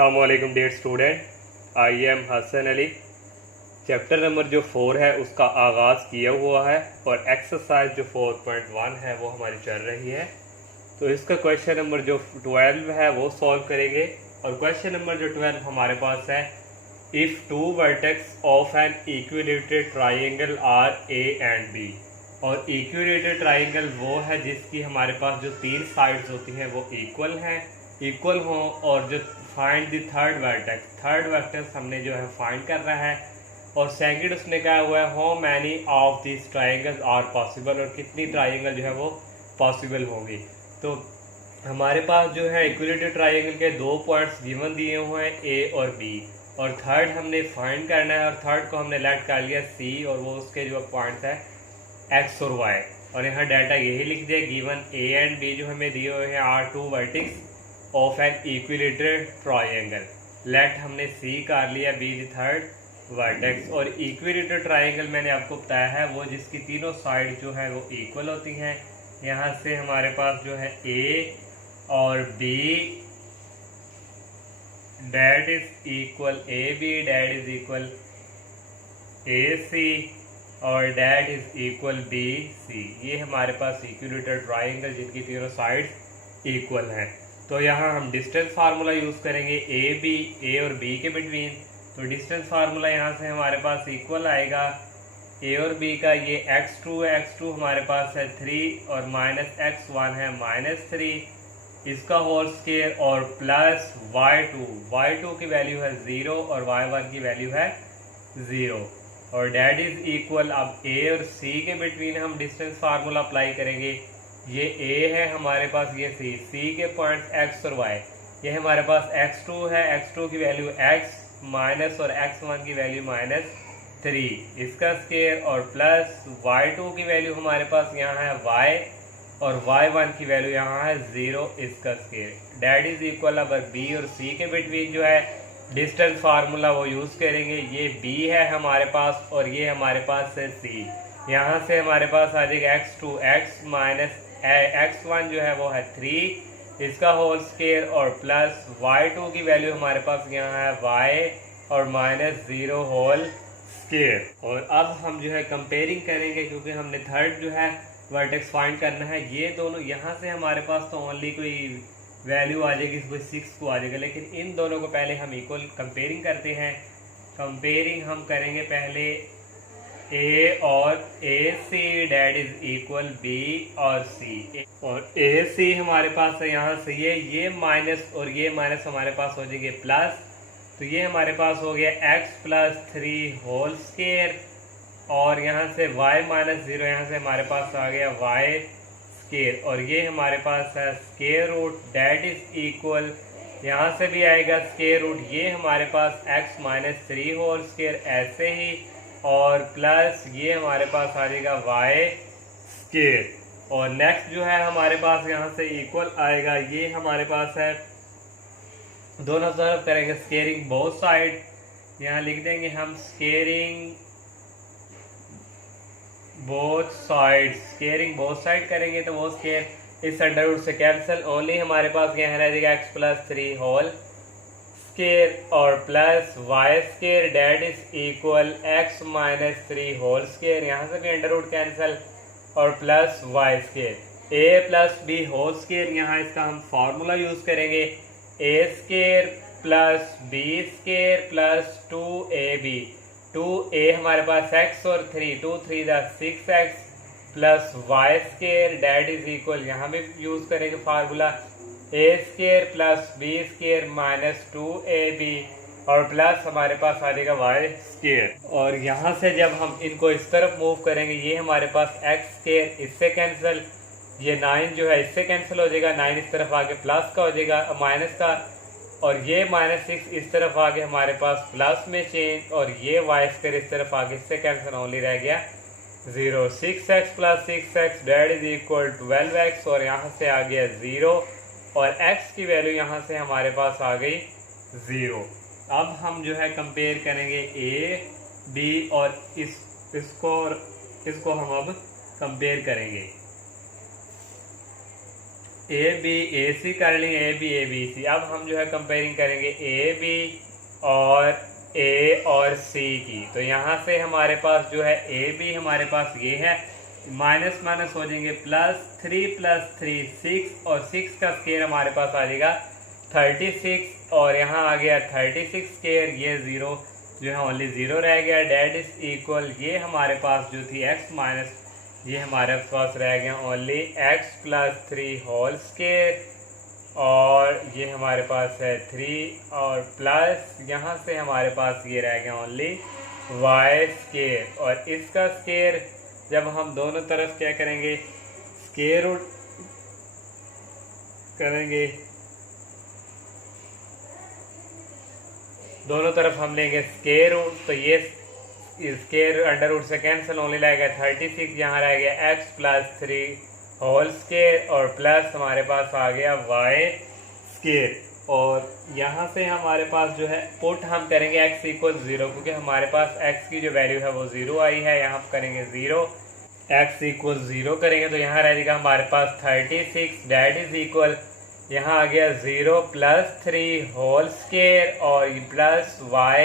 अस्सलामुअलैकुम dear student, I am Hasan Ali. Chapter number जो 4 है उसका आगाज़ किया हुआ है और एक्सरसाइज जो 4.1 है वो हमारी चल रही है। तो इसका क्वेश्चन नंबर जो 12 है वो सॉल्व करेंगे। और क्वेश्चन नंबर जो 12 हमारे पास है, if two vertex of an equilateral triangle are A and B. और इक्विलेटरल ट्राइंगल वो है जिसकी हमारे पास जो तीन साइड्स होती हैं वो इक्वल हो और जो फाइंड द थर्ड वर्टेक्स हमने जो है फाइंड करना है। और सेकंड उसने कहा हुआ है how many of this triangles are possible, और कितनी ट्राइंगल जो है वो पॉसिबल होंगी। तो हमारे पास जो है इक्विलेटरल ट्राइंगल के दो पॉइंट्स गिवन दिए हुए हैं ए और बी, और थर्ड हमने फाइंड करना है। और थर्ड को हमने लेट कर लिया सी, और वो उसके जो पॉइंट्स है एक्स और वाई। और यहाँ डाटा यही लिख दिया, गिवन ए एंड बी जो हमें दिए हुए हैं are two vertex of an equilateral triangle. Let हमने सी कर लिया, बी द थर्ड वर्टेक्स। और इक्विलेटरल ट्राइंगल मैंने आपको बताया है वो जिसकी तीनों साइड जो है वो इक्वल होती हैं। यहाँ से हमारे पास जो है ए और B that is equal A B, that is equal A C, और that is equal B C. ये हमारे पास इक्विलेटरल ट्राइंगल जिनकी तीनों साइड्स इक्वल हैं। तो यहाँ हम डिस्टेंस फार्मूला यूज़ करेंगे ए और बी के बिटवीन। तो डिस्टेंस फार्मूला यहाँ से हमारे पास इक्वल आएगा, ए और बी का ये x2 है, x2 हमारे पास है 3 और माइनस x1 है -3, इसका होल स्क्वायर, और प्लस y2 की वैल्यू है 0 और y1 की वैल्यू है 0। और डेट इज इक्वल, अब ए और सी के बिटवीन हम डिस्टेंस फार्मूला अप्लाई करेंगे। ये ए है हमारे पास, ये सी के पॉइंट्स x और y, ये हमारे पास x2 है, x2 की वैल्यू x माइनस और x1 की वैल्यू -3, इसका स्क्वायर, और प्लस y2 की वैल्यू हमारे पास यहाँ है y, और y1 की वैल्यू यहाँ है 0, इसका स्क्वायर। डेट इज इक्वल, अब b और c के बिटवीन जो है डिस्टेंस फार्मूला वो यूज़ करेंगे। ये b है हमारे पास और ये हमारे पास है c। यहाँ से हमारे पास आ जाएगा x2, x माइनस x1 जो है वो है 3, इसका होल स्क्वायर, और प्लस y2 की वैल्यू हमारे पास यहाँ है y और -0 होल स्क्वायर। और अब हम जो है कंपेयरिंग करेंगे, क्योंकि हमने थर्ड जो है वर्टेक्स फाइंड करना है। ये दोनों यहाँ से हमारे पास तो ओनली कोई वैल्यू आ जाएगी, कोई 6 को आ जाएगा, लेकिन इन दोनों को पहले हम इक्वल कंपेयरिंग करते हैं। कंपेयरिंग हम करेंगे पहले ए और ए सी, डेट इज इक्वल बी और सी। और ए सी हमारे पास है यहाँ से ये माइनस और ये माइनस हमारे पास हो जाएंगे प्लस, तो ये हमारे पास हो गया x प्लस 3 होल स्क्वायर, और यहाँ से y -0, यहाँ से हमारे पास आ गया y स्क्वायर, और ये हमारे पास है square root, that is equal, यहाँ से भी आएगा स्क्वायर रूट, ये हमारे पास x -3 होल स्क्वायर ऐसे ही, और प्लस ये हमारे पास आ जाएगा y स्क्वायर। और नेक्स्ट जो है हमारे पास यहाँ से इक्वल आएगा, ये हमारे पास है, दोनों तरफ करेंगे स्केयरिंग बोथ साइड। यहाँ लिख देंगे हम स्केयरिंग बोथ साइड करेंगे तो वो स्केयर इस अंडर रूट से कैंसिल, ओनली हमारे पास यहाँ रह जाएगा x प्लस 3 होल स्क्वायर और plus y square, that is equal x -3 whole square, यहाँ से भी अंडर रूट कैंसिल, और plus y square. a plus b whole square, यहाँ इसका हम फार्मूला यूज़ करेंगे, a square plus b square plus 2ab। 2a हमारे पास x और 2 3 6x plus y square, that is equal, यहाँ भी यूज़ करेंगे formula, a square plus b square -2ab, और प्लस हमारे पास आ जाएगा y स्क्वायर। और यहाँ से जब हम इनको इस तरफ मूव करेंगे, ये हमारे पास x स्क्वायर इससे कैंसिल, ये 9 जो है इससे कैंसिल हो जाएगा, 9 इस तरफ आके प्लस का हो जाएगा माइनस का, और ये -6 इस तरफ आके हमारे पास प्लस में चेंज, और ये y स्क्वायर इस तरफ आके इससे कैंसिल, ओनली रह गया 0। 6x plus 6x date is equal 12x, और यहाँ से आ गया 0, और x की वैल्यू यहाँ से हमारे पास आ गई 0। अब हम जो है कंपेयर करेंगे a b, और इसको हम अब कंपेयर करेंगे। ए बी ए सी कर लें, ए बी सी। अब हम जो है कंपेयरिंग करेंगे ए बी और ए और सी की। तो यहाँ से हमारे पास जो है ए बी हमारे पास ये है, माइनस माइनस हो जाएंगे, +3 + 3 6, और 6 का स्केयर हमारे पास आ जाएगा 36, और यहाँ आ गया 36 स्केयर, ये 0 जो है ओनली 0 रह गया। डेट इज इक्वल, ये हमारे पास जो थी x माइनस, ये हमारे पास रह गया ओनली x + 3 होल स्केयर, और ये हमारे पास है 3, और प्लस यहाँ से हमारे पास ये रह गया ओनली y स्केयर। और इसका स्केयर जब हम दोनों तरफ क्या करेंगे, स्केयर रूट करेंगे, दोनों तरफ हम लेंगे स्केयर रूट, तो ये स्केयर अंडर रूट से कैंसिल होने लगेगा, 36 यहाँ रह गया x + 3 होल स्केयर, और प्लस हमारे पास आ गया y स्केयर। और यहाँ से हमारे पास जो है पुट हम करेंगे x = 0, क्योंकि हमारे पास x की जो वैल्यू है वो 0 आई है। यहाँ करेंगे 0, x = 0 करेंगे तो यहाँ रह जाएगा हमारे पास 36, डेट इज इक्वल, यहाँ आ गया 0 + 3 होल स्केयर और प्लस y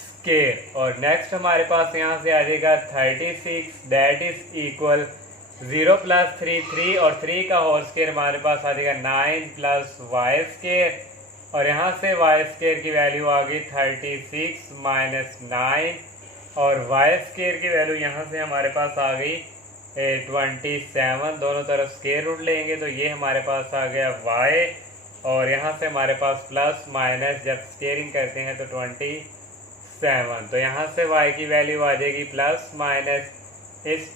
स्केयर। और नेक्स्ट हमारे पास यहाँ से आ जाएगा 36, डेट इज इक्वल 0 + 3 3, और 3 का होल स्केयर हमारे पास आ जाएगा 9 + y स्केयर, और यहाँ से y स्केयर की वैल्यू आ गई 36 - 9, और y स्केयर की वैल्यू यहाँ से हमारे पास आ गई 27। दोनों तरफ स्केयर रूट लेंगे तो ये हमारे पास आ गया y, और यहाँ से हमारे पास प्लस माइनस जब स्केयरिंग करते हैं तो 27। तो यहाँ से y की वैल्यू आ जाएगी प्लस माइनस, इस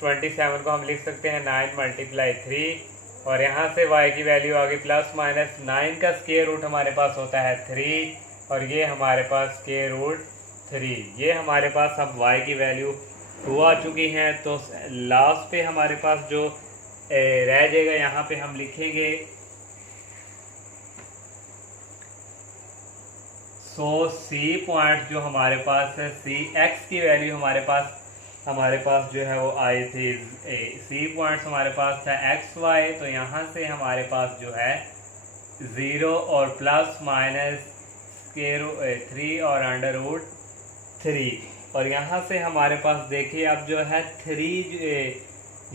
27 को हम लिख सकते हैं 9 × 3, और यहाँ से y की वैल्यू आ गई प्लस माइनस 9 का स्केयर रूट हमारे पास होता है 3, और ये हमारे पास स्केयर रूट 3। ये हमारे पास अब y की वैल्यू 2 आ चुकी हैं। तो लास्ट पे हमारे पास जो रह जाएगा, यहाँ पे हम लिखेंगे सी पॉइंट जो हमारे पास है, सी एक्स की वैल्यू हमारे पास जो है वो आई थी, सी पॉइंट्स हमारे पास था एक्स वाई। तो यहाँ से हमारे पास जो है 0 और प्लस माइनस स्केयर 3 और अंडर रूट 3, और यहाँ से हमारे पास देखिए अब जो है 3,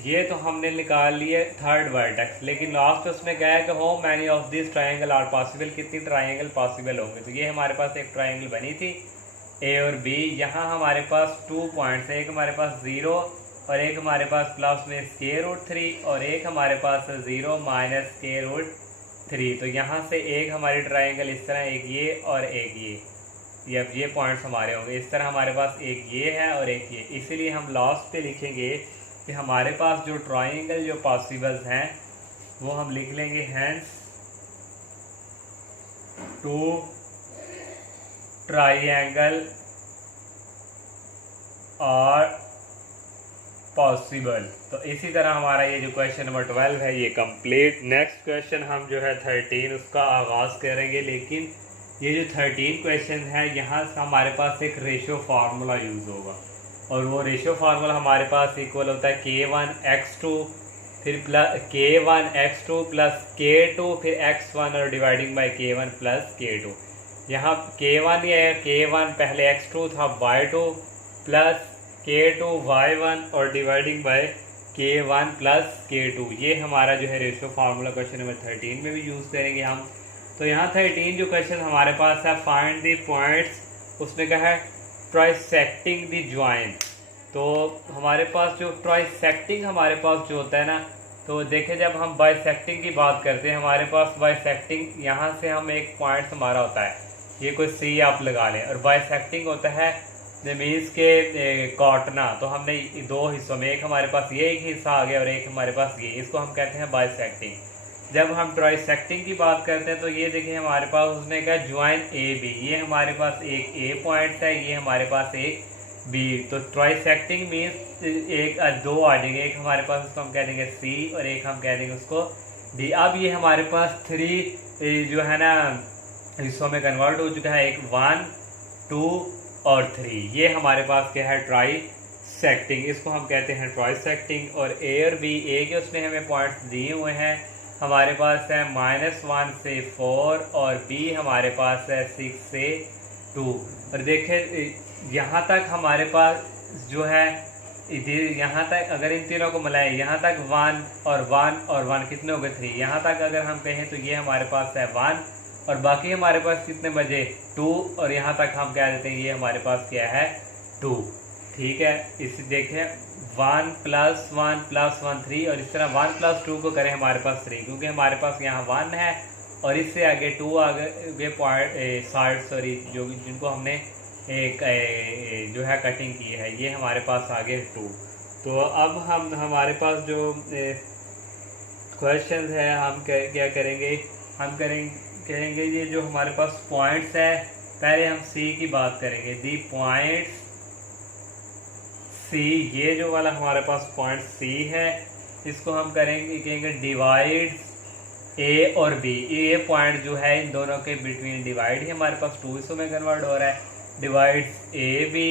ये तो हमने निकाल लिए थर्ड वर्टेक्स, लेकिन लास्ट उसमें क्या है कि how many of this triangle are possible, कितनी ट्राइंगल पॉसिबल होंगे। तो ये हमारे पास एक ट्राइंगल बनी थी ए और बी, यहाँ हमारे पास 2 पॉइंट्स, एक हमारे पास 0 और एक हमारे पास प्लस में स्केयर रूट 3, और एक हमारे पास 0 माइनस स्केयर रूट 3। तो यहाँ से एक हमारी ट्राइंगल इस तरह, एक ये और एक ये, अब ये पॉइंट्स हमारे होंगे। इस तरह हमारे पास एक ये है और एक ये, इसीलिए हम लास्ट पे लिखेंगे कि हमारे पास जो ट्राइंगल जो पॉसिबल्स हैं वो हम लिख लेंगे हैंस 2 ट्राइंगल और पॉसिबल। तो इसी तरह हमारा ये जो क्वेश्चन नंबर 12 है ये कंप्लीट। नेक्स्ट क्वेश्चन हम जो है 13 उसका आगाज़ करेंगे, लेकिन ये जो 13 क्वेश्चन है यहाँ से हमारे पास एक रेशियो फार्मूला यूज़ होगा, और वो रेशियो फार्मूला हमारे पास इक्वल होता है K1x2 फिर प्लस K1x2 प्लस K2 फिर x1 और dividing by K1 plus K2। यहाँ K1 ये K1 पहले x2 था y2 प्लस K2 y1 और dividing by K1 plus K2। ये हमारा जो है रेशियो फार्मूला क्वेश्चन नंबर 13 में भी यूज़ करेंगे हम। तो यहाँ 13 जो क्वेश्चन हमारे पास है, फाइंड द पॉइंट्स, उसमें क्या है ट्राइसेक्टिंग द जॉइंट। तो हमारे पास जो ट्राइसेक्टिंग हमारे पास जो होता है ना, तो देखें जब हम बाइसेक्टिंग की बात करते हैं, हमारे पास बाइसेक्टिंग यहाँ से हम एक पॉइंट हमारा होता है, ये कोई सी आप लगा लें, और बाइसेक्टिंग होता है मीन्स के काटना। तो हमने 2 हिस्सों में, एक हमारे पास ये एक हिस्सा आ गया और एक हमारे पास ये, इसको हम कहते हैं बाइसेक्टिंग। जब हम ट्राइसेक्टिंग की बात करते हैं तो ये देखिए हमारे पास उसने कहा ज्वाइन ए बी, ये हमारे पास एक ए पॉइंट है, ये हमारे पास एक बी। तो ट्राइसेक्टिंग मीन्स एक 2 आ जाएंगे, एक हमारे पास उसको हम कह देंगे सी और एक हम कह देंगे उसको डी। अब ये हमारे पास 3 जो है ना हिस्सों में कन्वर्ट हो चुका है, एक 1 2 और 3। ये हमारे पास क्या है ट्राइसेक्टिंग, इसको हम कहते हैं ट्राइसेक्टिंग। और ए और बी, ए के उसमें हमें पॉइंट्स दिए हुए हैं हमारे पास है -1 से 4 और b हमारे पास है 6 से 2। और देखें यहाँ तक हमारे पास जो है इधर यहाँ तक अगर इन तीनों को मिलाएं, यहाँ तक 1 और 1 और 1 कितने हो गए 3। यहाँ तक अगर हम कहें तो ये हमारे पास है 1 और बाकी हमारे पास कितने बजे 2 और यहाँ तक हम क्या देते हैं ये हमारे पास क्या है 2। ठीक है, इसे देखें 1 + 1 + 1 3 और इस तरह 1 + 2 को करें हमारे पास 3 क्योंकि हमारे पास यहाँ 1 है और इससे आगे 2 आगे पॉइंट साइड सॉरी जो जिनको हमने एक जो है कटिंग की है ये हमारे पास आगे 2। तो अब हम हमारे पास जो क्वेश्चन है हम क्या करेंगे, हम करेंगे ये जो हमारे पास पॉइंट्स है पहले हम सी की बात करेंगे। दी पॉइंट्स सी, ये जो वाला हमारे पास पॉइंट सी है इसको हम कहेंगे डिवाइड ए और बी। ये पॉइंट जो है इन दोनों के बिटवीन डिवाइड ही हमारे पास 2 हिस्सों में कन्वर्ट हो रहा है। Divides A be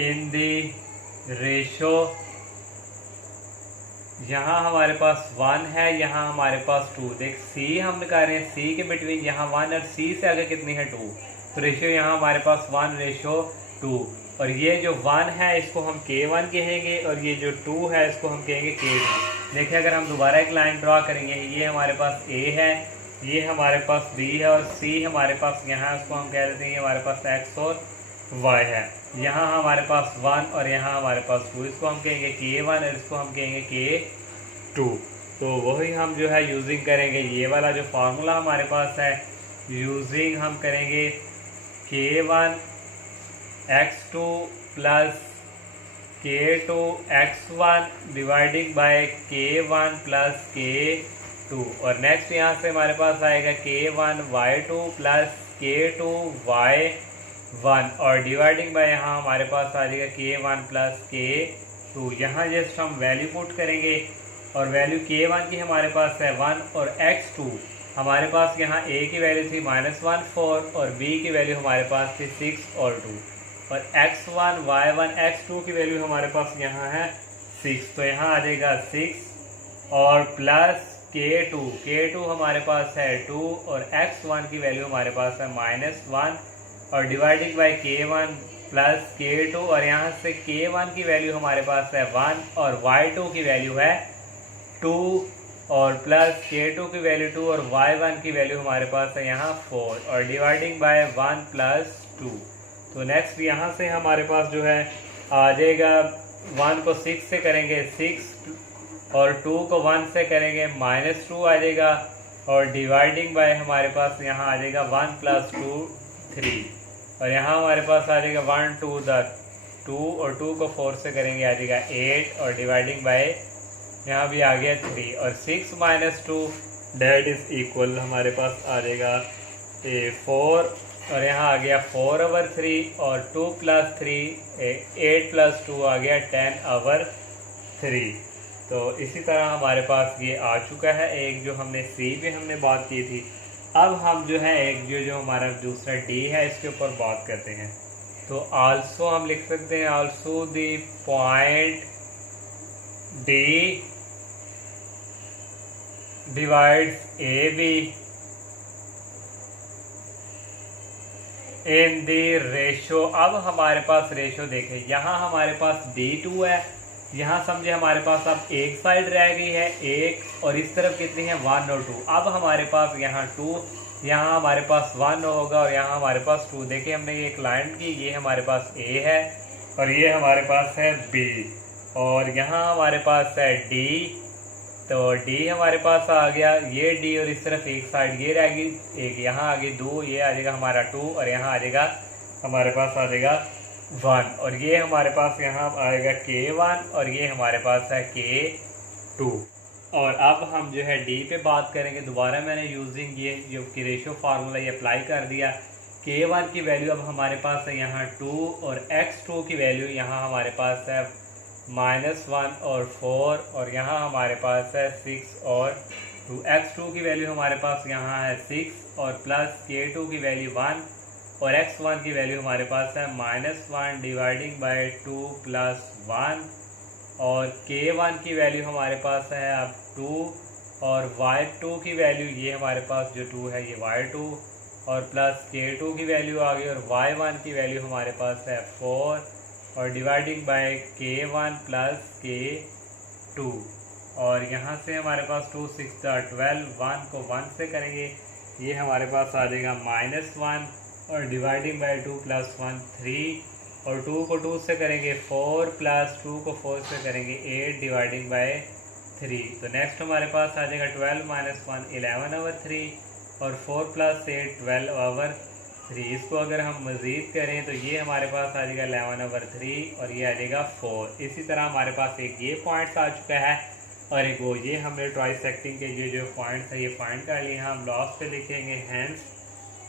in the ratio, यहाँ हमारे पास 1 है यहाँ हमारे पास 2। देख सी हम निकाल रहे हैं, सी के बिटवीन यहाँ 1 और सी से आगे कितनी है 2, तो रेशियो यहाँ हमारे पास 1:2। और ये जो 1 है इसको हम K1 कहेंगे और ये जो 2 है इसको हम कहेंगे K2। देखिए अगर हम दोबारा एक लाइन ड्रा करेंगे, ये हमारे पास A है, ये हमारे पास B है और C हमारे पास यहाँ इसको हम कह देते हैं ये हमारे पास X और Y है। यहाँ हमारे पास 1 और यहाँ हमारे पास 2, इसको हम कहेंगे K1 और इसको हम कहेंगे K2। तो वही हम जो है यूजिंग करेंगे ये वाला जो फार्मूला हमारे पास है, यूजिंग हम करेंगे K1 X2 plus K2 X1 dividing by K1 plus K2। और नेक्स्ट यहाँ से हमारे पास आएगा K1 Y2 plus K2 Y1 और डिवाइडिंग बाय यहाँ हमारे पास आ जाएगा K1 प्लस K2। यहाँ जस्ट हम वैल्यू पुट करेंगे और वैल्यू K1 की हमारे पास है 1 और X2 हमारे पास यहाँ A की वैल्यू थी -1 4 और B की वैल्यू हमारे पास थी 6 और 2 और X1 Y1 X2 की वैल्यू हमारे पास यहाँ है 6। तो यहाँ आ जाएगा 6 और प्लस K2 हमारे पास है 2 और X1 की वैल्यू हमारे पास है -1 और dividing by K1 plus K2 और यहाँ से K1 की वैल्यू हमारे पास है 1 और Y2 की वैल्यू है 2 और प्लस K2 की वैल्यू 2 और Y1 की वैल्यू हमारे पास है यहाँ 4 और डिवाइडिंग बाय 1 प्लस 2। तो नेक्स्ट यहाँ से हमारे पास जो है आ जाएगा 1 को 6 से करेंगे 6 और 2 को 1 से करेंगे -2 आ जाएगा और डिवाइडिंग बाय हमारे पास यहाँ आ जाएगा 1 + 2 3 और यहाँ हमारे पास आ जाएगा 1 2 2 और 2 को 4 से करेंगे आ जाएगा 8 और डिवाइडिंग बाय यहाँ भी आ गया 3 और 6 - 2 डेट इज इक्वल हमारे पास आ जाएगा 4 और यहाँ आ गया 4/3 और 2 + 3 8 + 2 आ गया 10/3। तो इसी तरह हमारे पास ये आ चुका है एक जो हमने सी पे हमने बात की थी। अब हम जो है एक जो हमारा दूसरा डी है इसके ऊपर बात करते हैं। तो आल्सो हम लिख सकते हैं also the point D divides A be in the ratio. अब हमारे पास रेशो देखें, यहाँ हमारे पास D2 है, यहाँ समझे हमारे पास अब एक साइड रह गई है 1 और इस तरफ कितनी है 1 और 2। अब हमारे पास यहाँ 2, यहाँ हमारे पास 1 होगा और यहाँ हमारे पास 2। देखिए हमने ये एक लाइन की, ये हमारे पास A है और ये हमारे पास है B और यहाँ हमारे पास है D। तो D हमारे पास आ गया, ये D और इस तरफ एक साइड ये रह गई, एक यहाँ आ गई 2, ये आ जाएगा हमारा 2 और यहाँ आ जाएगा हमारे पास आ जाएगा 1 और ये हमारे पास यहाँ आएगा K1 और ये हमारे पास है K2। और अब हम जो है D पे बात करेंगे। दोबारा मैंने यूजिंग ये जो कि रेशो फार्मूला ये अप्लाई कर दिया। K1 की वैल्यू अब हमारे पास है यहाँ 2 और X2 की वैल्यू यहाँ हमारे पास है -1 और 4 और यहाँ हमारे पास है 6 और 2। X2 की वैल्यू हमारे पास यहाँ है 6 और प्लस K2 की वैल्यू 1 और X1 की वैल्यू हमारे पास है -1 डिवाइडिंग बाय 2 + 1 और k1 की वैल्यू हमारे पास है अब 2 और y2 की वैल्यू ये हमारे पास जो 2 है ये y2 और प्लस k2 की वैल्यू आ गई और y1 की वैल्यू हमारे पास है 4 और dividing by k1 plus k2 और यहाँ से हमारे पास 2 6 12 1 को 1 से करेंगे ये हमारे पास आ जाएगा -1 और डिवाइडिंग बाय 2 प्लस 1 3 और 2 को 2 से करेंगे 4 प्लस 2 को 4 से करेंगे 8 डिवाइडिंग बाय 3। तो नेक्स्ट हमारे पास आ जाएगा 12 - 1 11/3 और 4 + 8 12/3। इसको अगर हम मज़ीद करें तो ये हमारे पास आ जाएगा 11/3 और ये आ जाएगा 4। इसी तरह हमारे पास एक ये पॉइंट्स आ चुका है और एक वो ये हमने ट्राइसेक्टिंग के ये जो पॉइंट्स है ये फाइंड कर लिए। हम लास्ट पे लिखेंगे हैंस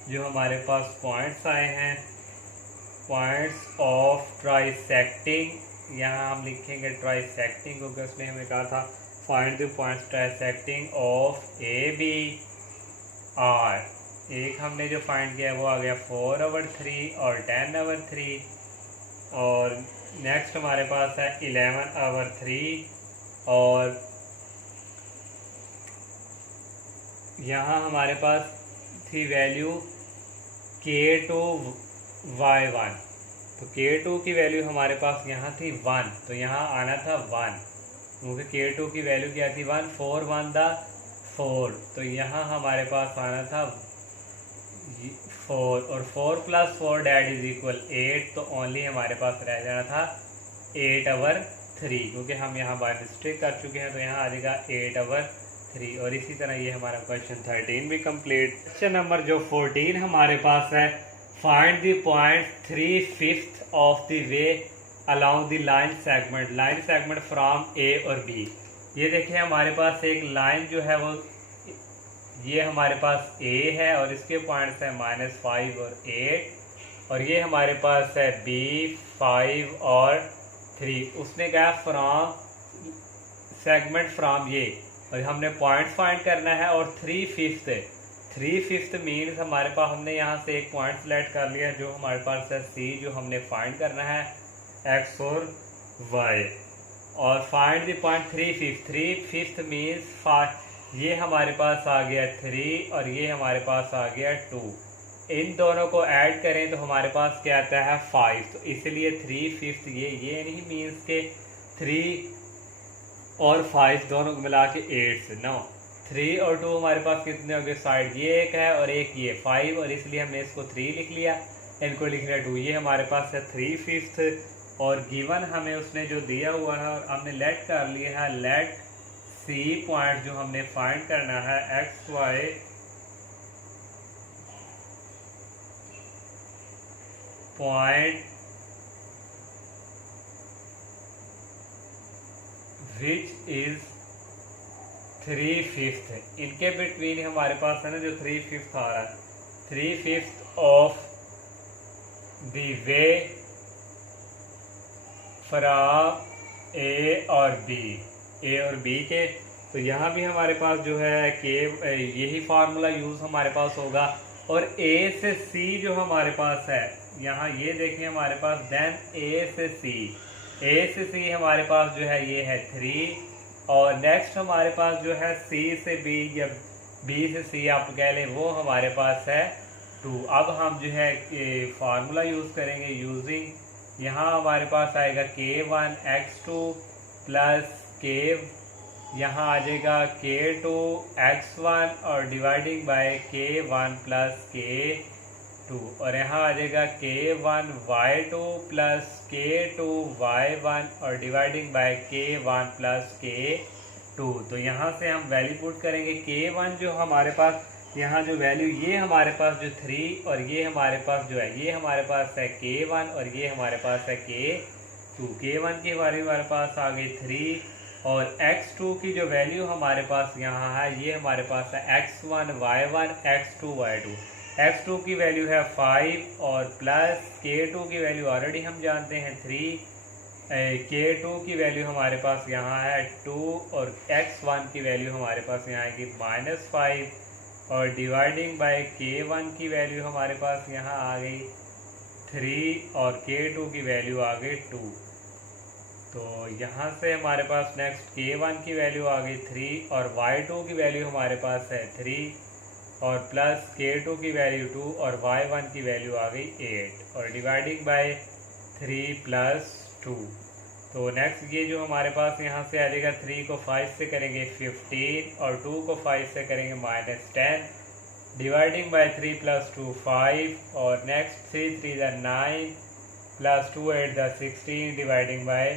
जो हमारे पास पॉइंट्स आए हैं पॉइंट्स ऑफ ट्राइसेक्टिंग। यहाँ हम लिखेंगे ट्राइसेक्टिंग क्योंकि उसमें हमें कहा था find the points trisecting of AB R। एक हमने जो फाइंड किया वो आ गया 4/3 और 10/3 और नेक्स्ट हमारे पास है 11/3 और यहाँ हमारे पास थी वैल्यू k2 y1। तो k2 की वैल्यू हमारे पास यहाँ थी 1 तो यहाँ आना था 1 क्योंकि k2 की वैल्यू क्या थी 1 4 1 4 तो यहाँ हमारे पास आना था 4 और 4 + 4 डैट इज इक्वल 8 तो ओनली हमारे पास रह जाना था 8/3 क्योंकि हम यहाँ बाय मिस्टेक कर चुके हैं तो यहाँ आ जाएगा 8/3। और इसी तरह ये हमारा क्वेश्चन 13 भी कंप्लीट। क्वेश्चन नंबर जो 14 हमारे पास है find the point 3/5 of the way along the line segment from A और B। ये देखिए हमारे पास एक लाइन जो है वो ये हमारे पास A है और इसके पॉइंट्स हैं -5 और 8 और ये हमारे पास है B 5 और 3। उसने कहा फ्रॉम सेगमेंट फ्रॉम ये और हमने पॉइंट फाइंड करना है और 3/5 मीन्स हमारे पास हमने यहाँ से एक पॉइंट सेलेक्ट कर लिया जो हमारे पास है C जो हमने फाइंड करना है X और Y और फाइंड द पॉइंट 3/5 मीन्स 5। ये हमारे पास आ गया 3 और ये हमारे पास आ गया 2। इन दोनों को ऐड करें तो हमारे पास क्या आता है 5। तो इसलिए 3/5 ये नहीं मीन्स के 3 और 5 दोनों को मिला के 8 से 9। 3 और 2 हमारे पास कितने हो गए साइड ये एक है और एक ये 5 और इसलिए हमने इसको 3 लिख लिया इनको लिख लिया 2। ये हमारे पास है 3/5 और गिवन हमें उसने जो दिया हुआ है और हमने लेट कर लिया है लेट C पॉइंट जो हमने फाइंड करना है XY पॉइंट विच इज 3/5। इनके बिटवीन हमारे पास है ना जो 3/5 आ रहा है 3/5 of the way from A और B के। तो यहाँ भी हमारे पास जो है कि यही फार्मूला यूज़ हमारे पास होगा और A से C जो हमारे पास है यहाँ ये देखें हमारे पास देन A से C हमारे पास जो है ये है 3 और नेक्स्ट हमारे पास जो है C से B या B से C आप कह लें वो हमारे पास है 2। अब हम जो है फार्मूला यूज़ करेंगे यूजिंग यहाँ हमारे पास आएगा k1 x2 प्लस k यहाँ आ जाएगा k2 x1 और dividing by k1 plus k2 और यहाँ आ जाएगा k1 y2 plus k2 y1 और dividing by k1 plus k2। तो यहाँ से हम वैल्यू पुट करेंगे k1 जो हमारे पास यहाँ जो वैल्यू ये हमारे पास जो 3 और ये हमारे पास जो है ये हमारे पास है k1 और ये हमारे पास है k2। k1 की हमारे पास आ गई 3 और x2 की जो वैल्यू हमारे पास यहाँ है ये हमारे पास है x1 y1 x2 y2। x2 की वैल्यू है 5 और प्लस k2 की वैल्यू ऑलरेडी हम जानते हैं 3। k2 की वैल्यू हमारे पास यहाँ है 2 और x1 की वैल्यू हमारे पास यहाँ आएगी -5 और डिवाइडिंग बाय k1 की वैल्यू हमारे पास यहाँ आ गई 3 और k2 की वैल्यू आ गई 2। तो यहाँ से हमारे पास नेक्स्ट k1 की वैल्यू आ गई 3 और y2 की वैल्यू हमारे पास है 3 और प्लस k2 की वैल्यू 2 और y1 की वैल्यू आ गई 8 और डिवाइडिंग बाय 3 प्लस 2। तो नेक्स्ट ये जो हमारे पास यहाँ से आ जाएगा 3 को 5 से करेंगे 15 और 2 को 5 से करेंगे -10 डिवाइडिंग बाय 3 प्लस 2 5 और next 3 3 the 9 plus 2 8 the 16 dividing by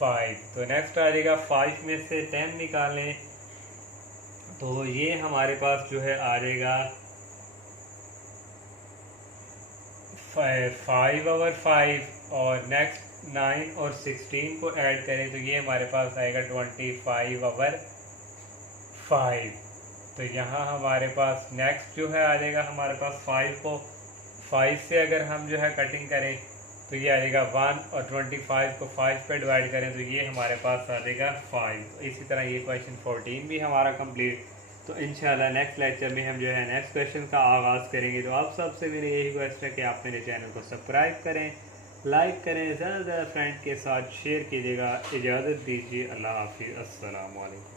5। तो नेक्स्ट आ जाएगा 5 में से 10 निकालें तो ये हमारे पास जो है आ जाएगा 5/5 और नेक्स्ट 9 और 16 को ऐड करें तो ये हमारे पास आएगा 25/5। तो यहाँ हमारे पास नेक्स्ट जो है आ जाएगा हमारे पास 5 को 5 से अगर हम जो है कटिंग करें तो ये आ जाएगा 1 और 25 को 5 पे डिवाइड करें तो ये हमारे पास आ जाएगा 5। तो इसी तरह ये क्वेश्चन 14 भी हमारा कंप्लीट। तो इंशाल्लाह नेक्स्ट लेक्चर में हम जो है नेक्स्ट क्वेश्चन का आगाज़ करेंगे। तो आप सबसे मेरी यही रिक्वेस्ट है कि आप मेरे चैनल को सब्सक्राइब करें, लाइक करें, ज़्यादा से ज़्यादा फ्रेंड के साथ शेयर कीजिएगा। इजाज़त दीजिए, अल्लाह हाफिज़, अस्सलाम वालेकुम।